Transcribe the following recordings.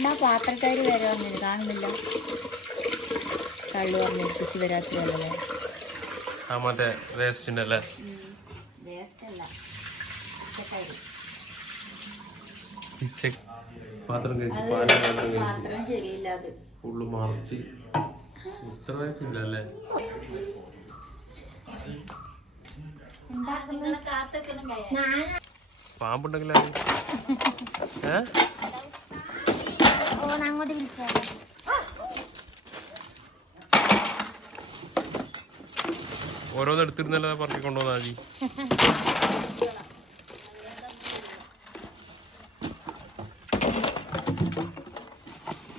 എന്നാ പാത്രക്കാർ വരെ വന്നില്ല, കാണുന്നില്ല. തള്ളു പറഞ്ഞു കൃഷി വരാത്തതല്ലേ. മറ്റേ വേസ്റ്റിന്റെ അല്ലേ? വേസ്റ്റ് അല്ല, പാത്രം പാത്രം ശരിയില്ല. അത് ഫുള്ള് മറിച്ച് ഉത്തരവാദിത്തമില്ല അല്ലേ? പാമ്പുണ്ടെങ്കിൽ അങ്ങോട്ട് വിളിച്ചോ. ഓരോന്ന് എടുത്തിരുന്നല്ലേ പറക്കി കൊണ്ടുവന്നാ മതി.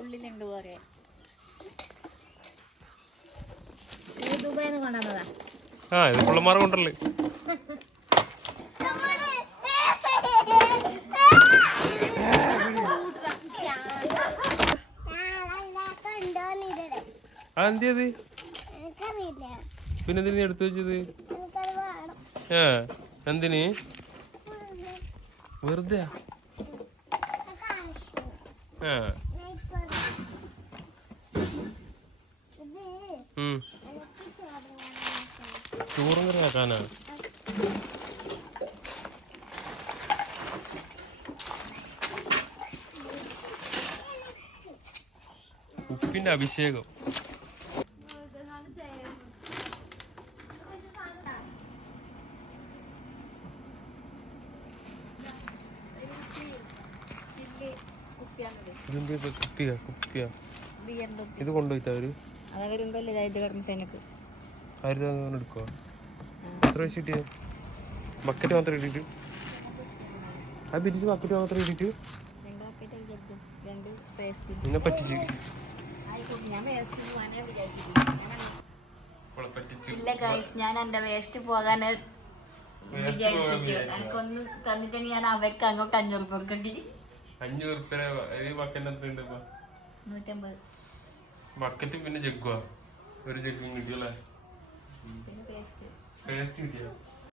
ഉള്ളിലുണ്ട് പറയാ. ദുബായിന്ന് കൊണ്ടുവന്നതാ. ഇത് പിള്ളമാർ കൊണ്ടല്ലേ. എന്തിയത് പിന്നെ എന്തിനാ എടുത്തു വെച്ചത്? എന്തിന്? വെറുതെ ചോറും കറി ആക്കാനാ? ഉപ്പിന്റെ അഭിഷേകം. ഇത് കൊണ്ടുപോയിട്ടവര് എടുക്കോ? എത്ര പൈസ കിട്ടിയ? ബക്കറ്റ് മാത്രം ഇട്ടിട്ട് ആ ബില്ലിന് ബക്കറ്റ് മാത്രം ഇട്ടിട്ട് നിന്നെ പറ്റിച്ച്. ഞാൻ എന്റെ വേസ്റ്റ് പോകാൻ വിചാരിച്ചിട്ട് എനിക്കൊന്ന് തന്നിട്ട് ഞാൻ അവർക്ക് അങ്ങോട്ട് 500 കൊടുക്കണ്ടി. 500 150 ബക്കറ്റ് പിന്നെ ജഗ്ഗുവാ. ഒരു ജഗ്ഗും കിട്ടിയല്ലേ? പിന്നെ പേസ്റ്റ് പേസ്റ്റ് കിട്ടിയ